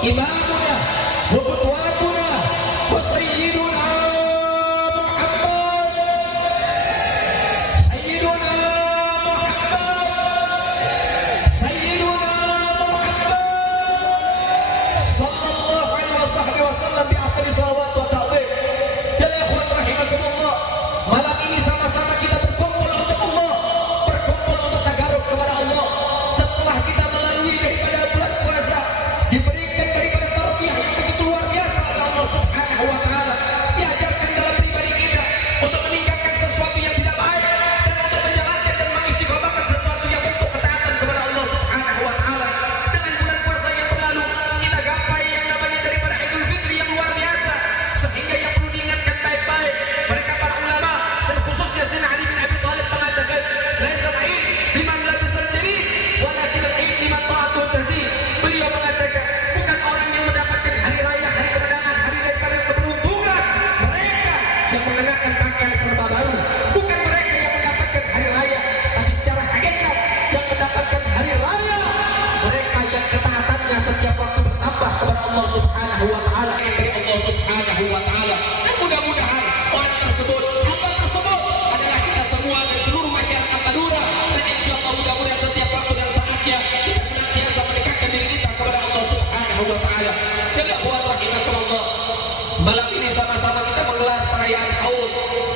إمامنا وقدوتنا وسيدنا محمد سيدنا محمد صلى الله عليه وصحبه وسلم بأحسن صلوات وتعظيم. Ya ikhwan rahimakumullah, malam ini sama-sama kita berkumpul untuk Allah, berkumpul untuk tagarub kepada Allah. Setelah kita melalui daripada bulan puasa, diberikan daripada tarbiyah yang begitu luar biasa oleh Allah Subhanahu wa taala, diajarkan dalam pribadi kita untuk meninggalkan sesuatu yang tidak baik dan untuk menjalankan dan mengistiqomahkan sesuatu yang bentuk ketaatan kepada Allah Subhanahu wa taala. Dengan bulan puasa yang berlalu, kita gapai yang namanya daripada Idul Fitri yang luar biasa, sehingga yang perlu diingatkan baik-baik mereka para ulama dan khususnya Sayyidina Ali bin Abi Thalib mengatakan, laisa al-'id liman labisa al-jadid walakin al-'id liman ta'atuhu tazid. Beliau mengatakan, bukan orang yang mendapatkan hari raya, hari kemenangan, hari daripada keberuntungan mereka yang mengenakan pakaian serba baru, bukan mereka yang mendapatkan hari raya, tapi secara hakikat yang mendapatkan hari raya mereka yang ketaatannya setiap waktu bertambah kepada Allah Subhanahu wa taala, dari Allah Subhanahu wa taala. Dan mudah-mudahan orang tersebut, hamba tersebut adalah kita semua dan seluruh masyarakat Madura, dan insyaallah mudah-mudahan setiap waktu dan saatnya kita senantiasa mendekatkan diri kita kepada Allah Subhanahu wa taala. Jadi ikhwan rahimakumullah, malam ini sama-sama kita menggelar perayaan Haul,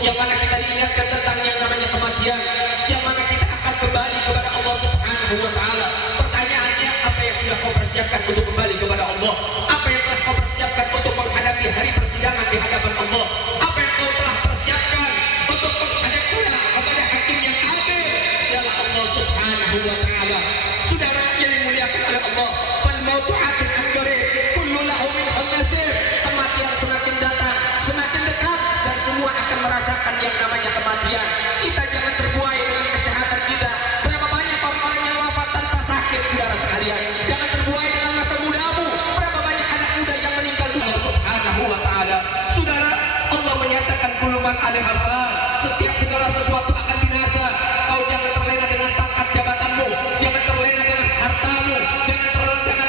yang mana kita diingatkan tentang yang namanya kematian, yang mana kita akan kembali kepada Allah Subhanahu wa taala. Pertanyaannya, apa yang sudah kau persiapkan untuk kembali kepada Allah? Apa yang telah kau persiapkan untuk menghadapi hari persidangan di hadapan Allah? Apa yang kau telah persiapkan untuk menghadapi kepada hakim yang adil, ialah Allah Subhanahu wa taala. Saudara yang dimuliakan oleh Allah, fal mautu atin an-qarib kullu lahu min nasib. Kematian semakin datang, semakin dekat, dan semua akan merasakan yang namanya kematian. Kita jangan terbuai dengan kesehatan kita. Berapa banyak orang-orang yang wafat tanpa sakit, saudara sekalian. Jangan terbuai dengan masa mudamu. Berapa banyak anak muda yang meninggal dunia. Subhanahu wa ta'ala. Saudara, Allah menyatakan kuluman alaiha fan, setiap segala sesuatu akan binasa. Kau jangan terlena dengan pangkat jabatanmu, jangan terlena dengan hartamu, jangan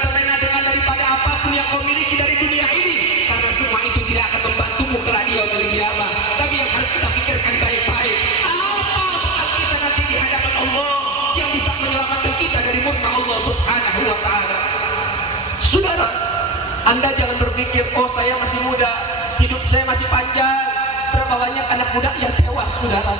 terlena dengan daripada apapun yang kau miliki dari dunia ini, karena semua itu tidak akan membantumu kelak di yaumil qiyamah. Tapi yang harus kita pikirkan baik-baik, apa bekal kita nanti di hadapan Allah yang bisa menyelamatkan kita dari murka Allah Subhanahu wa taala. Saudara, Anda jangan berpikir, oh saya masih muda, hidup saya masih panjang. Berapa banyak anak muda yang tewas, saudara.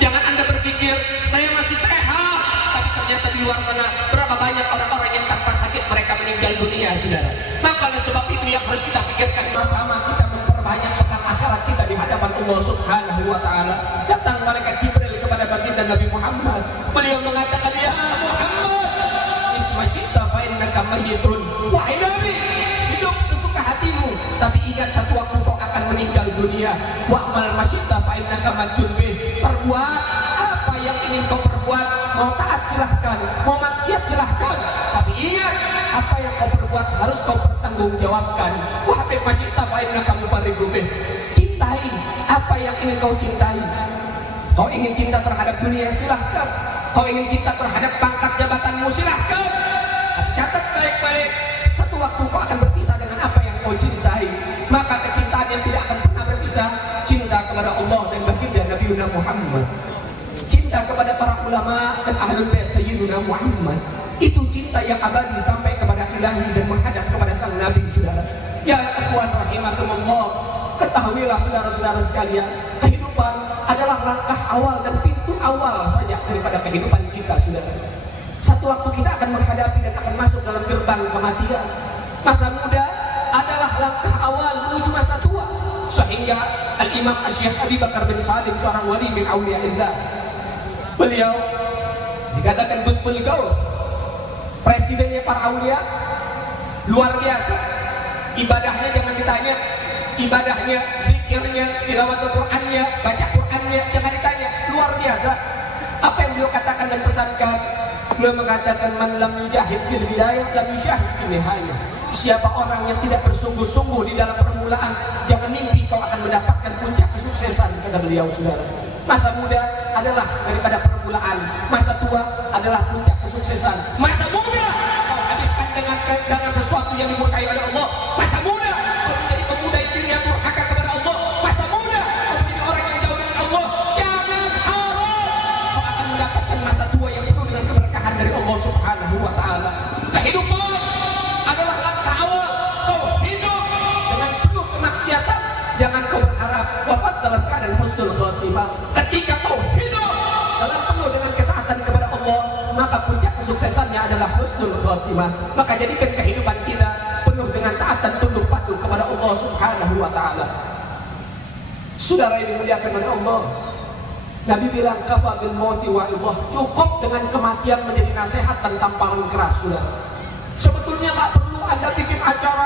Jangan Anda berpikir, saya masih sehat, tapi ternyata di luar sana berapa banyak orang-orang yang tanpa sakit mereka meninggal dunia, saudara. Maka oleh sebab itu yang harus kita pikirkan bersama, kita memperbanyak bekal akhirat kita di hadapan Allah Subhanahu wa taala. Datang malaikat Jibril kepada baginda Nabi Muhammad. Beliau mengatakan, ya Muhammad, ismasyita fa innaka mayyitun. Wahai Nabi, hidup sesuka hatimu, tapi ingat satu waktu kau akan meninggal dunia. Wa'mal masyita fa innaka majnun bih. Perbuat apa yang ingin kau perbuat, mau taat silahkan, mau maksiat silahkan, tapi ingat apa yang kau perbuat harus kau pertanggungjawabkan. Wahai masyita fa innaka mufarridu bih. Cintai apa yang ingin kau cintai. Kau ingin cinta terhadap dunia, silahkan. Kau ingin cinta terhadap pangkat jabatanmu, silahkan. Catat baik-baik, satu waktu kau akan berpisah dengan apa yang kau cintai. Maka kecintaan yang tidak akan pernah berpisah, cinta kepada Allah dan baginda Nabi Muhammad, cinta kepada para ulama dan ahlul bait Sayyidina Muhammad, itu cinta yang abadi sampai kepada ilahi dan menghadap kepada sang Nabi, saudara. Ya ikhwan rahimakumullah, ketahuilah saudara-saudara sekalian, kehidupan adalah langkah awal dan pintu awal saja daripada kehidupan kita, saudara. Satu waktu kita akan menghadapi dan akan masuk dalam gerbang kematian. Masa muda adalah langkah awal menuju masa tua. Sehingga Al-Imam Asy-Syaikh Abi Bakar bin Salim, seorang wali min auliyaillah, beliau dikatakan Qutbul Gaul, presidennya para aulia, luar biasa. Ibadahnya jangan ditanya, ibadahnya, zikirnya, tilawatul Qur'annya, baca Qur'annya jangan ditanya, luar biasa. Apa yang beliau katakan dan pesankan? Beliau mengatakan, man lam yujahid fil bidayah lam yusyahid fil nihayah. Siapa orang yang tidak bersungguh-sungguh di dalam permulaan, jangan mimpi kau akan mendapatkan puncak kesuksesan, kata beliau, saudara. Masa muda adalah daripada permulaan, masa tua adalah puncak kesuksesan. Masa muda kau habiskan dengan dengan sesuatu yang dimurkai oleh Allah. Masa muda kau menjadi pemuda yang dirinya durhaka kepada Allah. Masa muda kau menjadi orang yang jauh dengan Allah. Jangan harap kau akan mendapatkan masa tua yang penuh dengan keberkahan dari Allah Subhanahu wa taala. Kehidupan adalah langkah awal kau hidup dengan penuh kemaksiatan. Jangan kau berharap wafat dalam keadaan husnul khotimah. Ketika kau hidup dalam penuh dengan ketaatan kepada Allah, maka puncak kesuksesannya adalah husnul khotimah. Maka jadikan kehidupan kita penuh dengan taat dan tunduk patuh kepada Allah Subhanahu wa taala. Saudara yang dimuliakan oleh Allah, Nabi bilang kafa bil mauti wa'idhah, cukup dengan kematian menjadi nasihat dan tamparan keras. Saudara, sebetulnya nggak perlu Anda bikin acara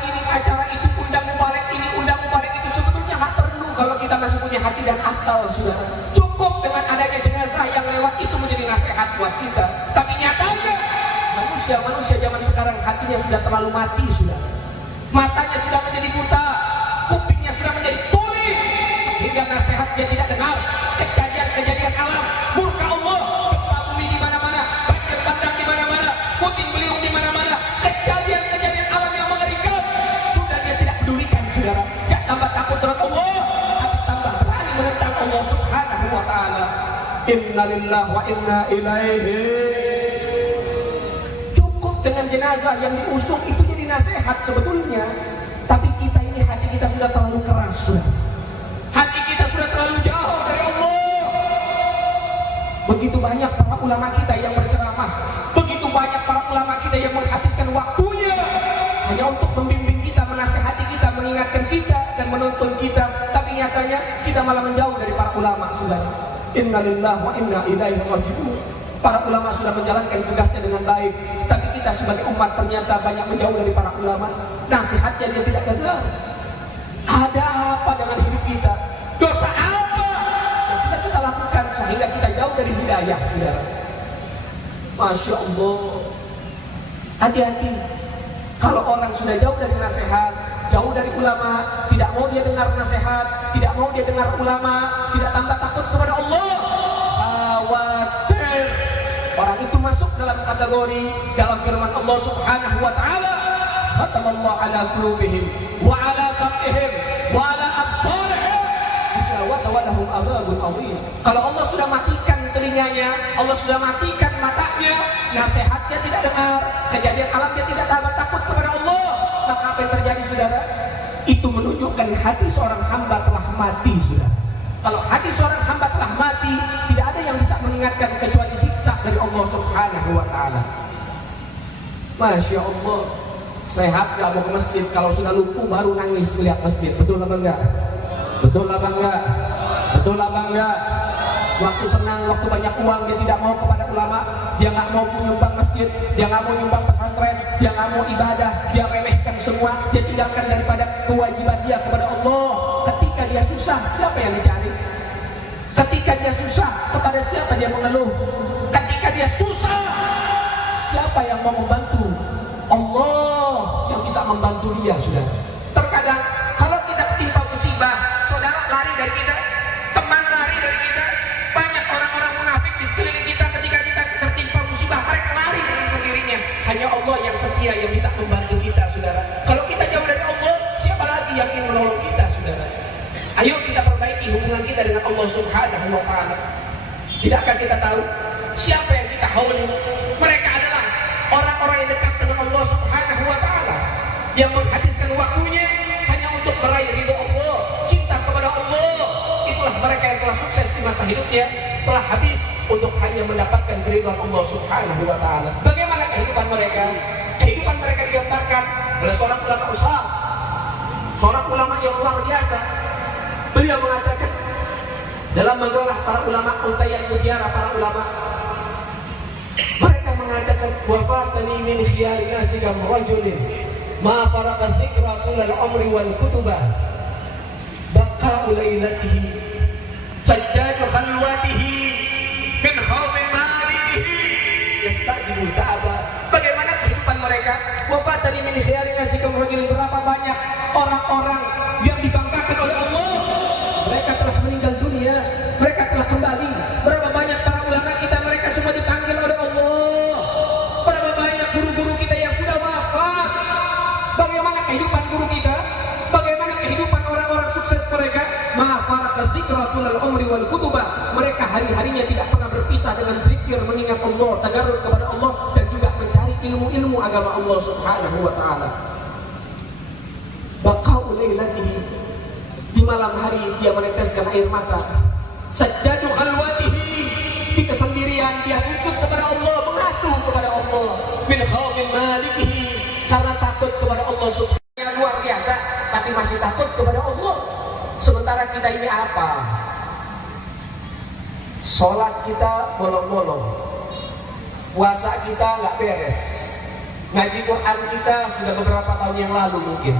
ini, acara itu, undang mubarak ini, undang mubarak itu. Sebetulnya nggak perlu kalau kita masih punya hati dan akal, saudara. Cukup dengan adanya jenazah yang lewat itu menjadi nasihat buat kita. Tapi nyatanya manusia zaman sekarang hatinya sudah terlalu mati, saudara. Matanya sudah menjadi buta, kupingnya sudah menjadi tuli, sehingga nasihatnya tidak dengar. Kejadian alam, murka Allah, gempa bumi di mana-mana, banjir bandang di mana-mana, puting beliung di mana-mana, kejadian alam yang mengerikan sudah dia tidak pedulikan, saudara. Ya, tambah takut terhadap Allah, tapi tambah berani menentang Allah Subhanahu wa taala. Inna lillahi wa inna ilaihi. Cukup dengan jenazah yang diusung itu jadi nasihat sebetulnya. Tapi kita ini hati kita sudah terlalu keras, sudah. Hati kita sudah terlalu jauh dari Allah. Begitu banyak para ulama kita yang berceramah, begitu banyak para ulama kita yang menghabiskan waktunya hanya untuk membimbing kita, menasihati kita, mengingatkan kita dan menuntun kita. Tapi nyatanya kita malah menjauh dari para ulama, saudara. Inna lillahi wa inna ilaihi raji'un. Para ulama sudah menjalankan tugasnya dengan baik, tapi kita sebagai umat ternyata banyak menjauh dari para ulama. Nasihatnya dia tidak dengar. Ada apa dengan hidup kita? Dosa apa yang sudah kita lakukan sehingga kita jauh dari hidayah, saudara? Masya Allah. Hati-hati. Kalau orang sudah jauh dari nasihat, jauh dari ulama, tidak mau dia dengar nasihat, tidak mau dia dengar ulama, tidak tambah takut kepada Allah, khawatir orang itu masuk dalam kategori dalam firman Allah Subhanahu wa taala, khatamallahu ala qulubihim wa ala sam'ihim wa ala absarihim ghishawah wa lahum adzabun adzim. Kalau Allah sudah matikan telinganya, Allah sudah matikan matanya, nasihatnya tidak dengar, kejadian alam dia tidak takut kepada Allah, maka apa yang terjadi, saudara? Itu menunjukkan hati seorang hamba telah mati, saudara. Kalau hati seorang hamba telah mati, tidak ada yang bisa mengingatkan kecuali siksa dari Allah Subhanahu wa taala. Masya Allah. Sehat gak mau ke masjid, kalau sudah lumpuh baru nangis lihat masjid. Betul apa enggak? Betul apa enggak? Betul apa enggak? Waktu senang, waktu banyak uang, dia tidak mau kepada ulama, dia nggak mau menyumbang masjid, dia nggak mau menyumbang pesantren, dia nggak mau ibadah, dia remehkan semua, dia tinggalkan daripada kewajiban dia kepada Allah. Ketika dia susah, siapa yang dicari? Ketika dia susah, kepada siapa dia mengeluh? Ketika dia susah, siapa yang mau membantu? Allah yang bisa membantu dia, saudara. Terkadang kalau kita ketimpa musibah, saudara lari dari kita, teman lari dari kita, banyak orang-orang munafik di sekeliling kita. Ketika kita tertimpa musibah, mereka lari dengan sendirinya. Hanya Allah yang setia yang bisa membantu kita, saudara. Kalau kita jauh dari Allah, siapa lagi yang ingin menolong kita, saudara? Ayo kita perbaiki hubungan kita dengan Allah Subhanahu wa taala. Tidakkah kita tahu siapa yang kita hauli? Mereka adalah orang-orang yang dekat dengan Allah Subhanahu wa taala, yang menghabiskan waktunya hanya untuk meraih ridho Allah, cinta kepada Allah. Itulah mereka yang telah sukses di masa hidupnya, telah habis untuk hanya mendapatkan keridhaan Allah Subhanahu wa taala. Bagaimana kehidupan mereka? Kehidupan mereka digambarkan oleh seorang ulama besar, seorang ulama yang luar biasa. Beliau mengatakan dalam menggalah para ulama, untayan mutiara para ulama, mereka mengatakan wafatani min khiyari nasi kam rajulin ma faraqat dzikra tulal umri wal kutubah baqa'u lailatihi sajjadu khalwatihi min khawfi malihi yastajibu ta'aba. Bagaimana kehidupan mereka? Wafatani min khiyari nasi kam rajulin, berapa banyak orang-orang yang dibanggakan oleh Allah, mereka telah meninggal dunia, mereka telah kembali. Berapa banyak para ulama kita, mereka semua dipanggil oleh Allah. Berapa banyak khutbah, mereka hari-harinya tidak pernah berpisah dengan zikir, mengingat Allah, tagarrub kepada Allah, dan juga mencari ilmu-ilmu agama Allah Subhanahu wa taala. Baqa'u lailatihi, di malam hari dia meneteskan air mata. Sajjadu khalwatihi, di kesendirian dia sujud kepada Allah, mengadu kepada Allah. Min khawfin malikihi, karena takut kepada Allah Subhanahu wa taala. Luar biasa, tapi masih takut kepada Allah. Sementara kita ini apa? Sholat kita bolong-bolong, puasa kita nggak beres, ngaji Quran kita sudah beberapa tahun yang lalu mungkin,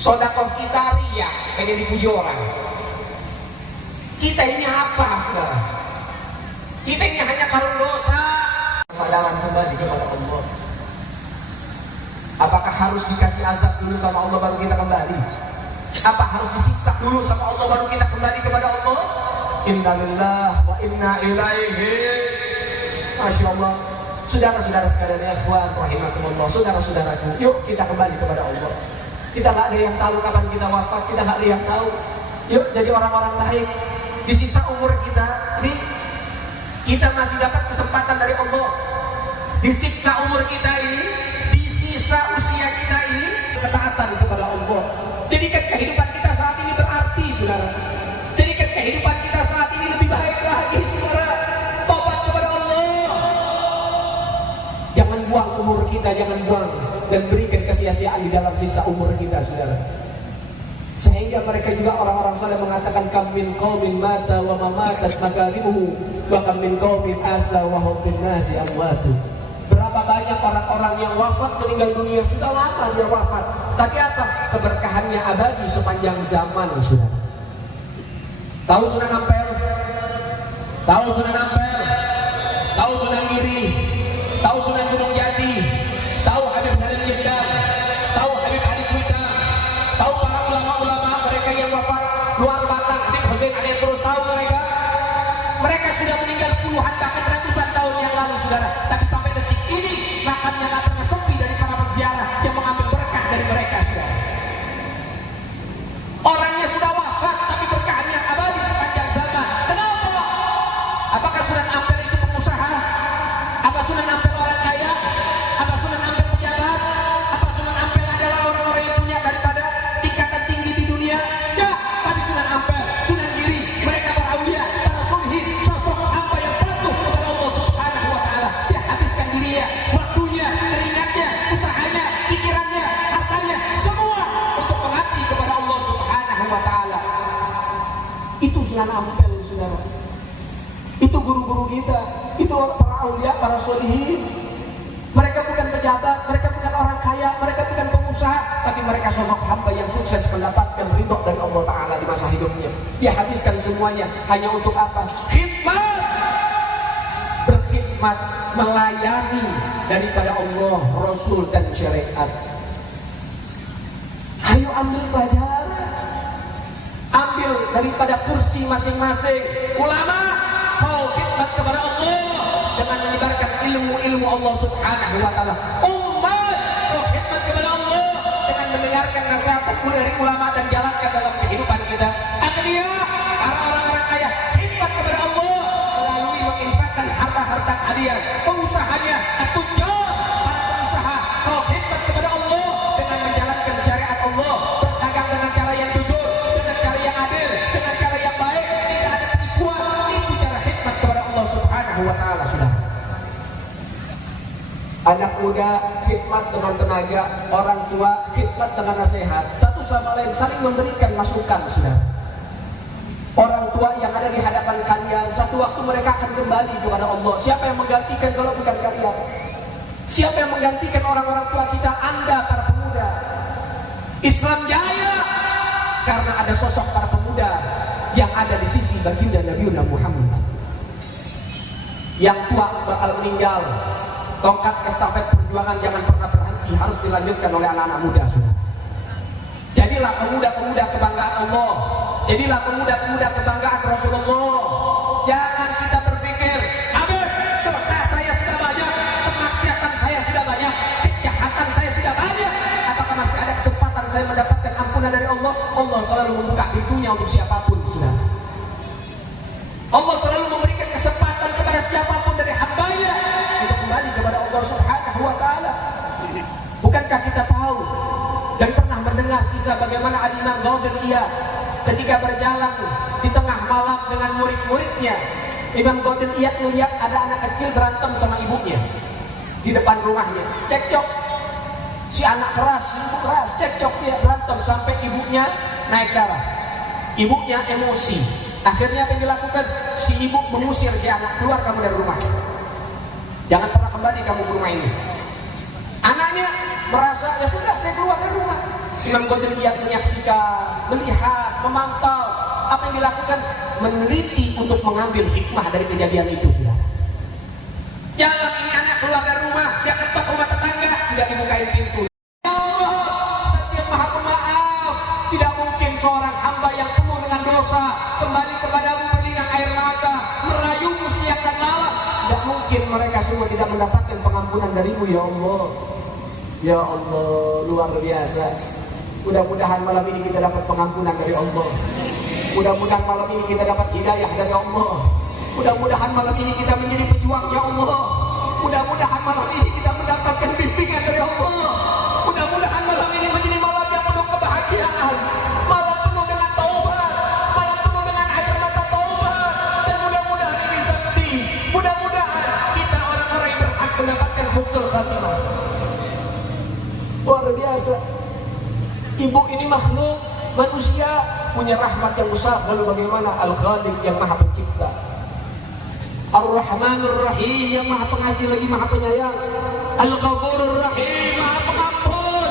sedekah kita riya, pengen dipuji orang. Kita ini apa, saudara? Kita ini hanya karun dosa. Kesadaran kembali kepada Allah. Apakah harus dikasih azab dulu sama Allah baru kita kembali? Apa harus disiksa dulu sama Allah baru kita kembali kepada Allah? Inna lillahi wa inna ilaihi. Masya Allah. Saudara-saudara sekalian, ya ikhwan rahimakumullah, saudara-saudaraku, yuk kita kembali kepada Allah. Kita nggak ada yang tahu kapan kita wafat, kita nggak ada yang tahu. Yuk jadi orang-orang baik. Di sisa umur kita ini, kita masih dapat kesempatan dari Allah. Di sisa umur kita ini, di sisa usia kita ini, ketaatan kepada Allah. Jadikan kehidupan kita saat ini berarti, saudara. Jadikan kehidupan kita saat ini lebih baik lagi, saudara. Tobat kepada Allah. Jangan buang umur kita, jangan buang dan berikan kesia-siaan di dalam sisa umur kita, saudara. Sehingga mereka juga orang-orang saleh mengatakan kam min qaumin mata wa ma matat makalimuhu wa kam min qaumin asa wa hum bin nasi amwatu. Berapa banyak orang-orang yang wafat meninggal dunia, sudah lama dia wafat, tapi apa? Keberkahannya abadi sepanjang zaman, saudara. Tahu Sunan Ampel? Tahu Sunan Ampel? Tahu Sunan Giri? Tahu Sunan Gunung Jati? Tahu Habib Salim Jemdal? Tahu Habib Ali Kuita? Tahu para ulama-ulama mereka yang wafat luar batang, Habib Hussein ada yang terus tahu mereka? Mereka sudah meninggal puluhan bahkan ratusan tahun yang lalu, saudara. Tapi sampai detik ini makamnya tak pernah sepi dari para peziarah yang mengambil berkah dari mereka, saudara. Orangnya sudah wafat, tapi berkahnya abadi sepanjang zaman. Kenapa? Apakah Sunan Ampel itu pengusaha? Apa Sunan Ampel orang kaya? Apa Sunan Ampel pejabat? Apa Sunan Ampel adalah orang-orang yang punya daripada tingkatan tinggi di dunia? Ya, tapi Sunan Ampel, Sunan Giri, mereka para aulia, para sulhi, sosok hamba yang patuh kepada Allah Subhanahu wa taala. Dia habiskan dirinya, waktunya, keringatnya, usahanya, pikirannya, hartanya, semua untuk mengabdi kepada Allah Subhanahu wa taala. Itu Sunan Ampel, saudara. Itu guru-guru kita, itu para aulia, para solihin. Mereka bukan pejabat, mereka bukan orang kaya, mereka bukan pengusaha, tapi mereka sosok hamba yang sukses mendapatkan ridho dari Allah Ta'ala di masa hidupnya. Dia habiskan semuanya hanya untuk apa? Khidmat, berkhidmat, melayani daripada Allah, Rasul dan syariat. Ayo ambil pelajaran, ambil daripada kursi masing-masing. Ulama kau khidmat kepada Allah dengan menyebarkan ilmu-ilmu Allah Subhanahu wa taala. Umat kau khidmat kepada Allah dengan mendengarkan nasihat dari ulama dan jalankan dalam kehidupan kita. Akhirnya para orang-orang kaya khidmat kepada Allah melalui menginfakkan harta-harta kalian. Pengusahanya, tujuan para pengusaha kau khidmat kepada Allah dengan menjalankan syariat Allah, berdagang dengan cara yang jujur, dengan cara yang adil, dengan cara yang baik, tidak ada penipuan. Itu cara khidmat kepada Allah Subhanahu wa taala, saudara. Anak muda khidmat dengan tenaga, orang tua khidmat dengan nasihat, satu sama lain saling memberikan masukan, saudara. Orang tua yang ada di hadapan kalian, satu waktu mereka akan kembali kepada Allah. Siapa yang menggantikan kalau bukan kalian? Siapa yang menggantikan orang-orang tua kita? Anda para pemuda. Islam jaya karena ada sosok para pemuda yang ada di sisi baginda Nabi Muhammad. Yang tua bakal meninggal. Tongkat estafet perjuangan jangan pernah berhenti, harus dilanjutkan oleh anak-anak muda, saudara. Jadilah pemuda-pemuda kebanggaan Allah. Jadilah pemuda-pemuda kebanggaan Rasulullah. Jangan kita berpikir, Habib, dosa saya sudah banyak, kemaksiatan saya sudah banyak, kejahatan saya sudah banyak, apakah masih ada kesempatan saya mendapatkan ampunan dari Allah? Allah selalu membuka pintunya untuk siapapun, saudara. siapapun dari hambanya untuk kembali kepada Allah Subhanahu wa Ta'ala. Bukankah kita tahu dan pernah mendengar kisah bagaimana Al-Imam Qadhi Iyad ketika berjalan di tengah malam dengan murid-muridnya, Imam Qadhi Iyad melihat ada anak kecil berantem sama ibunya di depan rumahnya, cekcok. Si anak keras, cekcok, dia berantem sampai ibunya naik darah. Ibunya emosi. Akhirnya apa yang dilakukan? Si ibu mengusir si anak, keluar kamu dari rumah. Jangan pernah kembali kamu ke rumah ini. Anaknya merasa, ya sudah saya keluar dari rumah. Imam Qadhi Iyad menyaksikan, melihat, memantau apa yang dilakukan, meneliti untuk mengambil hikmah dari kejadian itu, sudah. Jangan ini anak keluar dari rumah, dia ketok rumah tetangga, tidak dibukain pintu. Ya Allah, dia Maha Pemaaf. Tidak mungkin seorang hamba yang penuh dengan dosa kembali kepadamu berlinang air mata, merayumu siang dan malam. Tidak mungkin mereka semua tidak mendapatkan pengampunan darimu, ya Allah. Ya Allah, luar biasa. Mudah-mudahan malam ini kita dapat pengampunan dari Allah. Mudah-mudahan malam ini kita dapat hidayah dari Allah. Mudah-mudahan malam ini kita menjadi pejuang, ya Allah. Mudah-mudahan malam ini kita mendapatkan bimbingan dari Allah. Mudah-mudahan malam ini menjadi malam yang penuh kebahagiaan, malam penuh dengan taubat, malam penuh dengan air mata taubat. Dan mudah-mudahan ini saksi, mudah-mudahan kita orang-orang yang berhak mendapatkan husnul khatimah. Luar biasa. Ibu ini makhluk manusia, punya rahmat yang besar. Lalu bagaimana Al-Khaliq yang Maha Pencipta, Ar-Rahmanur Rahim yang Maha Pengasih lagi Maha Penyayang, Al-Ghafurur Rahim Maha Pengampun.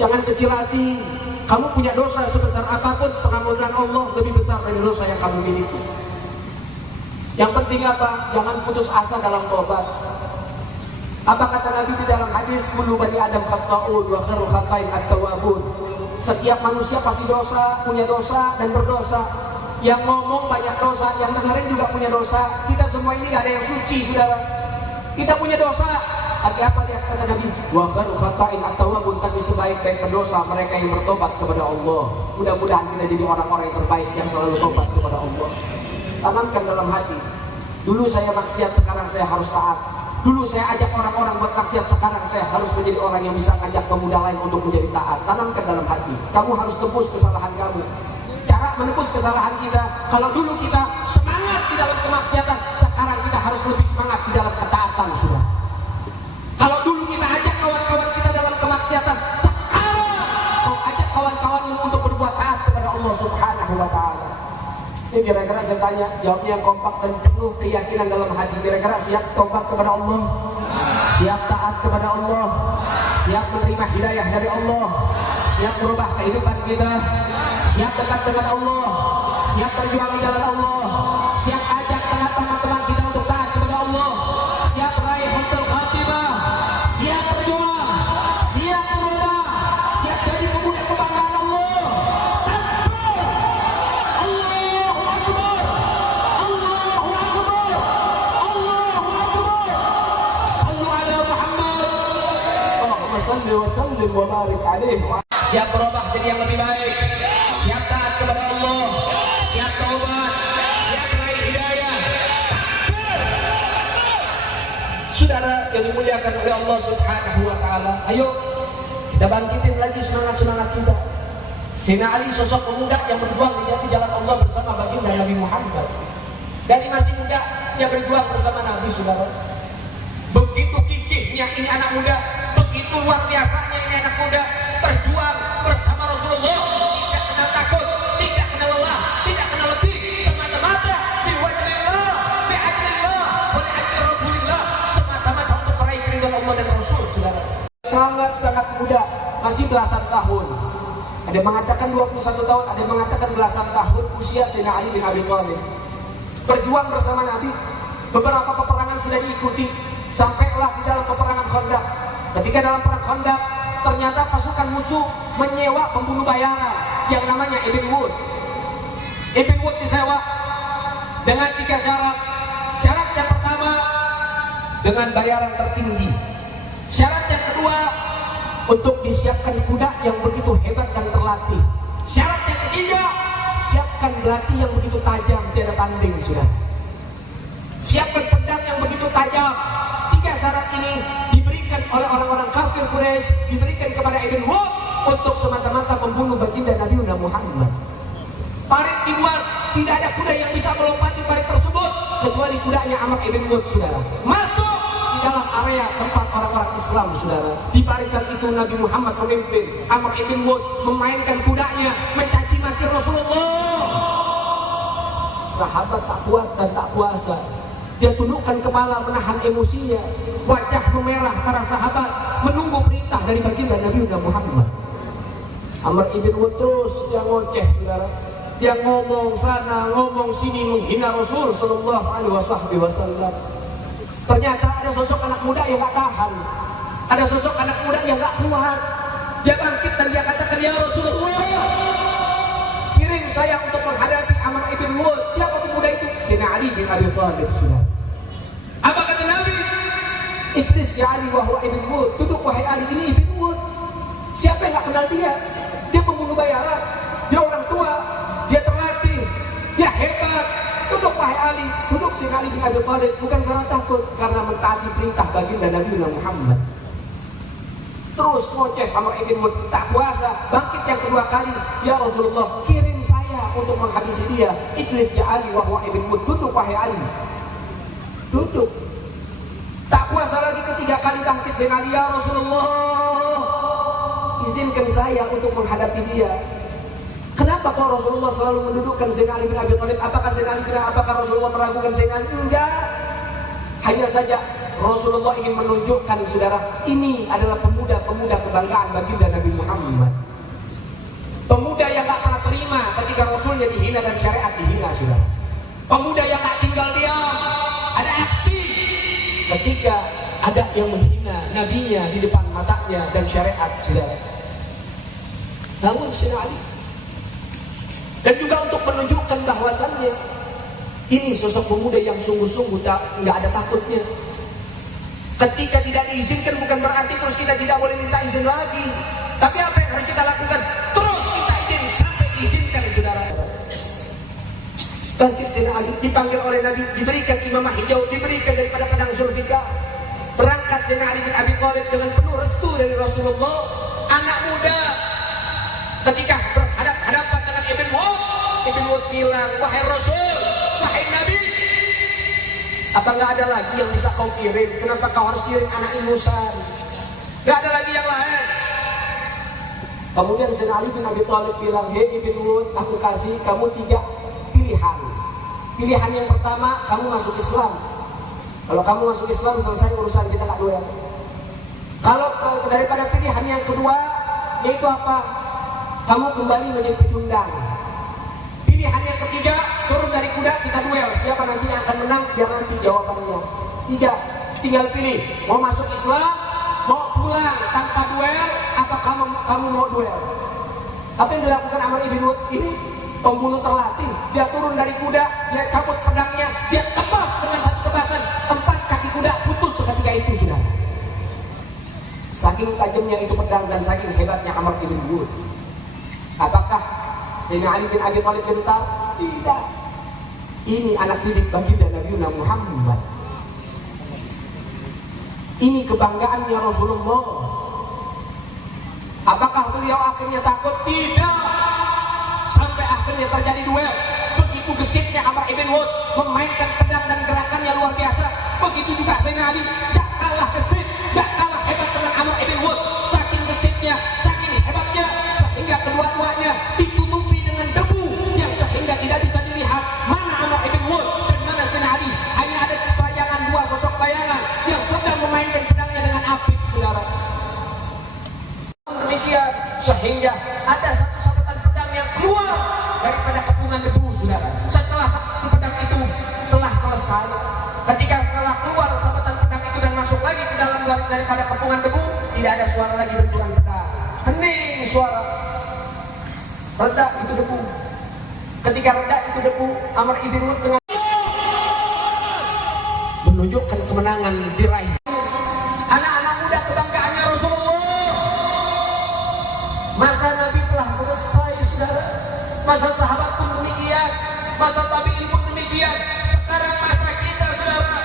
Jangan kecil hati. Kamu punya dosa sebesar apapun, pengampunan Allah lebih besar dari dosa yang kamu miliki. Yang penting apa? Jangan putus asa dalam tobat. Apa kata Nabi di dalam hadis, kullu bani Adam khata'un wa khairul khata'in at-tawwabun. Setiap manusia pasti dosa, punya dosa dan berdosa. Yang ngomong banyak dosa, yang dengerin juga punya dosa. Kita semua ini gak ada yang suci, saudara. Kita punya dosa. Artinya apa dia kata Nabi? Wa khairul khata'in at-tawwabun, tapi sebaik-baik pendosa mereka yang bertobat kepada Allah. Mudah-mudahan kita jadi orang-orang yang terbaik yang selalu tobat kepada Allah. Tanamkan dalam hati. Dulu saya maksiat, sekarang saya harus taat. Dulu saya ajak orang-orang buat maksiat, sekarang saya harus menjadi orang yang bisa ngajak pemuda lain untuk menjadi taat. Tanamkan dalam hati. Kamu harus tebus kesalahan kamu. Cara menebus kesalahan kita, kalau dulu kita semangat di dalam kemaksiatan, sekarang kita harus lebih semangat di dalam ketaatan, sudah. Kalau dulu kita ajak kawan-kawan kita dalam kemaksiatan, sekarang kau ajak kawan-kawanmu untuk berbuat taat kepada Allah Subhanahu wa Ta'ala. Ini kira-kira saya tanya, jawabnya yang kompak dan penuh keyakinan dalam hati. Kira-kira siap tobat kepada Allah, siap taat kepada Allah, siap menerima hidayah dari Allah, siap merubah kehidupan kita, siap dekat dengan Allah, siap berjuang di jalan Allah, siap ajak teman-teman kita untuk taat kepada Allah, siap raih husnul khatimah, siap berjuang, siap berubah, siap jadi pemuda kebanggaan Allah. Wa barik alaihi. Siap berubah jadi yang lebih baik, siap taat kepada Allah, siap taubat, siap meraih hidayah. Saudara yang dimuliakan oleh Allah Subhanahu wa Ta'ala, ayo kita bangkitin lagi semangat-semangat kita. Sayyidina Ali sosok pemuda yang berjuang di jati jalan Allah bersama baginda Nabi Muhammad. Dari masih muda dia berjuang bersama Nabi, saudara. Begitu gigihnya ini anak muda, begitu luar biasanya ini anak muda, berjuang bersama Rasulullah, tidak kenal takut, tidak kenal lelah, tidak kenal letih, semata-mata biwajhillah, bi'ajlillah, wa li'ajli Rasulillah, semata-mata untuk meraih keridhaan Allah dan Rasul, saudara. Sangat-sangat muda, masih belasan tahun. Ada yang mengatakan 21 tahun, ada yang mengatakan belasan tahun usia Sayyidina Ali bin Abi Thalib. Berjuang bersama Nabi, beberapa peperangan sudah diikuti, sampailah di dalam peperangan Khandaq. Ketika dalam perang Khandaq, ternyata pasukan musuh menyewa pembunuh bayaran yang namanya Ibn Wood. Ibn Wood disewa dengan 3 syarat. Syarat yang pertama, dengan bayaran tertinggi. Syarat yang kedua, untuk disiapkan kuda yang begitu hebat dan terlatih. Syarat yang ketiga, siapkan belati yang begitu tajam, tiada tanding, sudah. siapkan pedang yang begitu tajam. 3 syarat ini diberikan oleh orang-orang kafir Quraisy, diberikan kepada Ibn Wud untuk semata-mata membunuh baginda Nabi Muhammad. Parit dibuat, tidak ada kuda yang bisa melompati parit tersebut kecuali kudanya Amr ibn Wud, saudara. Masuk di dalam area tempat orang-orang Islam, saudara. Di barisan itu Nabi Muhammad memimpin, Amr ibn Wud memainkan kudanya, mencaci maki Rasulullah. Sahabat tak kuat dan tak kuasa. Dia tundukkan kepala, menahan emosinya. Wajah memerah para sahabat menunggu perintah dari baginda Nabi Muhammad. Amr ibn Wud terus dia ngoceh, saudara. Dia ngomong sana, ngomong sini, menghina Rasul sallallahu alaihi wasallam. Ternyata ada sosok anak muda yang gak tahan. Ada sosok anak muda yang gak kuat. Dia bangkit dan dia katakan, ya Rasulullah, kirim saya untuk menghadapi Amr ibn Wud. Siapa pemuda itu? Sayyidina Ali bin Abi Thalib, saudara. Apa kata Nabi? Iklis ya Ali wa huwa ibn Wud. Duduk wahai Ali, ini ibn Wud. Siapa yang gak kenal dia? Dia pembunuh bayaran, dia orang tua, dia terlatih, dia hebat. Duduk wahai Ali, duduk si Ali bin Abi Thalib, bukan karena takut, karena mentaati perintah baginda Nabi Muhammad. Terus ngoceh Amr ibn Wud, tak kuasa, bangkit yang kedua kali, ya Rasulullah, kirim saya untuk menghabisi dia. Iblis ya Ali wa huwa ibn Wud. Duduk wahai Ali, duduk. Tak kuasa lagi ketiga kali bangkit si Ali, ya Rasulullah, izinkan saya untuk menghadapi dia. Kenapa kok Rasulullah selalu mendudukkan Sayyidina Ali bin Abi Thalib? Apakah Rasulullah meragukan Sayyidina Ali? Enggak. Hanya saja Rasulullah ingin menunjukkan, saudara, ini adalah pemuda-pemuda kebanggaan baginda Nabi Muhammad. Pemuda yang gak pernah terima ketika Rasulnya dihina dan syariat dihina, saudara. Pemuda yang gak tinggal diam, ada aksi ketika ada yang menghina nabinya di depan matanya dan syariat, saudara. Namun Sayyidina Ali, dan juga untuk menunjukkan bahwasannya ini sosok pemuda yang sungguh-sungguh nggak ada takutnya. Ketika tidak diizinkan bukan berarti terus kita tidak boleh minta izin lagi. Tapi apa yang harus kita lakukan? Terus minta izin sampai diizinkan, saudara. Bangkit Sayyidina Ali, dipanggil oleh Nabi, diberikan imamah hijau, diberikan daripada pedang Zulfikar. Berangkat Sayyidina Ali bin Abi Thalib dengan penuh restu dari Rasulullah. Anak muda ketika berhadapan dengan Ibn Wud, Ibn Wud bilang, wahai Rasul, wahai Nabi, apa nggak ada lagi yang bisa kau kirim? Kenapa kau harus kirim anak ingusan? Nggak ada lagi yang lain. Kemudian Sayyidina Ali bin Abi Thalib bilang, hei Ibn Wud, aku kasih kamu 3 pilihan. Pilihan yang pertama, kamu masuk Islam. Kalau kamu masuk Islam, selesai urusan kita, nggak duel. Kalau daripada pilihan yang kedua, yaitu apa? Kamu kembali menjadi pecundang. Pilihan yang ketiga, turun dari kuda, kita duel. Siapa nanti yang akan menang, biar nanti jawabannya. 3, tinggal pilih. Mau masuk Islam, mau pulang tanpa duel, apa kamu mau duel? Apa yang dilakukan Amr ibn Wud ini? Pembunuh terlatih. Dia turun dari kuda, dia cabut pedangnya, dia tebas dengan satu tebasan. 4 kaki kuda putus seketika itu, sudah. Saking tajamnya itu pedang dan saking hebatnya Amr ibn Wud. Apakah Sayyidina Ali bin Abi Thalib gentar? Tidak. Ini anak didik baginda Nabi Muhammad. Ini kebanggaannya Rasulullah. Apakah beliau akhirnya takut? Tidak. Sampai akhirnya terjadi duel. Begitu gesitnya Amr ibn Wud memainkan pedang dan gerakannya luar biasa. Begitu juga Sayyidina Ali, tak kalah gesit, tak kalah hebat dengan Amr ibn Wud. Saking gesitnya, saking hebatnya, sehingga kedua-duanya ditutupi dengan debu yang sehingga tidak bisa dilihat mana Amr ibn Wud dan mana Sayyidina Ali. Hanya ada bayangan, 2 sosok bayangan yang sedang memainkan pedangnya dengan apik, saudara. Demikian sehingga ada satu sabatan pedang yang keluar daripada kepungan debu, saudara. Setelah satu pedang itu telah selesai, ketika setelah keluar sabatan pedang itu dan masuk lagi ke dalam garis daripada kepungan debu, tidak ada suara lagi benturan pedang. Hening suara. Reda itu debu. Ketika reda itu debu, Amr ibn Wud dengan menunjukkan kemenangan diraih. Anak-anak muda kebanggaannya Rasulullah. Masa Nabi telah selesai, saudara. Masa sahabat pun demikian, masa tabi'in pun demikian. Sekarang masa kita lupa saudara,